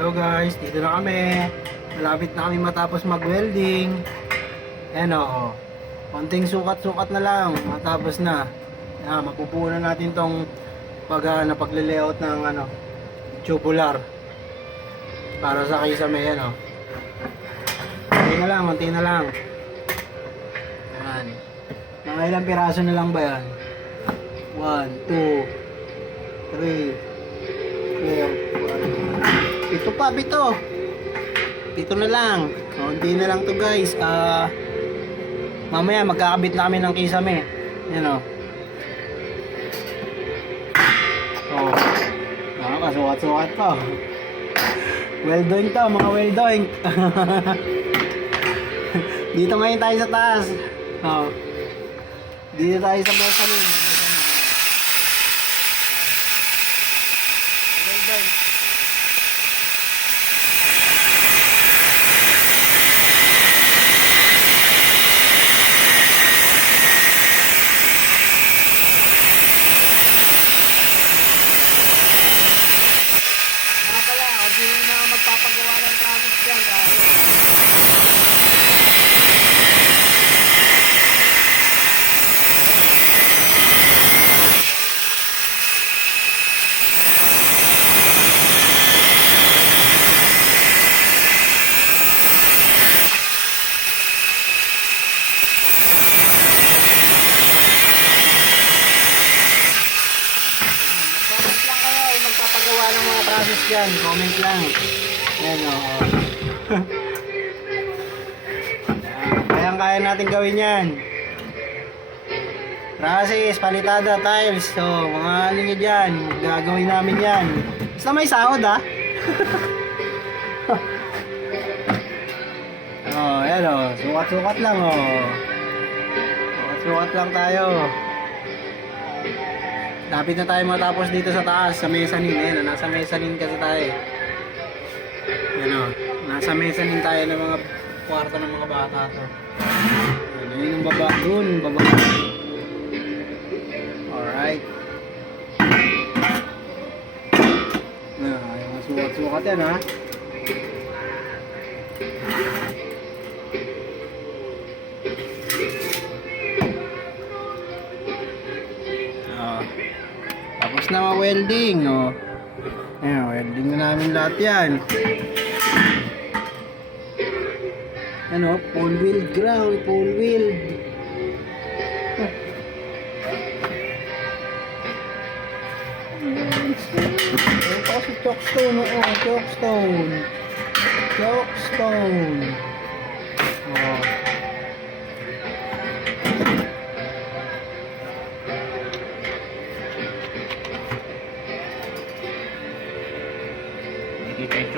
Hello guys, dito na kami. Malapit na kami matapos mag-welding. Ayan o. Konting sukat-sukat na lang. Matapos na. Mapupuo na natin tong pagle-layout ng tubular. Para sa kisame yan o. Konti na lang. Ayan. Mga ilang piraso na lang ba yan? 1, 2, 3, 4, 5. Pito pa, pito. Pito na lang. Hindi na lang to guys. Mamaya magkakabit na kami ng kisame. Yan o. Nakakasukat-sukat pa. Well doing to, mga well doing. Dito ngayon tayo sa taas. Dito tayo sa mezzanine. Well done. Hindi na magpapagawa ng traffic dyan. Magpapagawa ng mga process dyan, comment lang. Yan o. Kayang-kaya natin gawin yan. Process, palitada, tiles. So, mga ano nyo dyan, gagawin namin yan. Basta may sahod ha. Yan o. Sukat-sukat lang o. Sukat-sukat lang tayo. Lapit na tayo matapos dito sa taas, sa mezzanine. Ayan, nasa mezzanine kasi tayo. Ayan o, nasa mezzanine tayo ng mga kwarto ng mga bata to. Ayan, yun yung baba, dun, baba. Alright. Yung sukat-sukat yan ha. Tapos na ma-welding, no? Ayan, welding na namin lahat yan. Ano, pole wheel ground, pole wheel. Ayan pa kasi chalkstone, oo, chalkstone. Chalkstone. Oh. Kita yung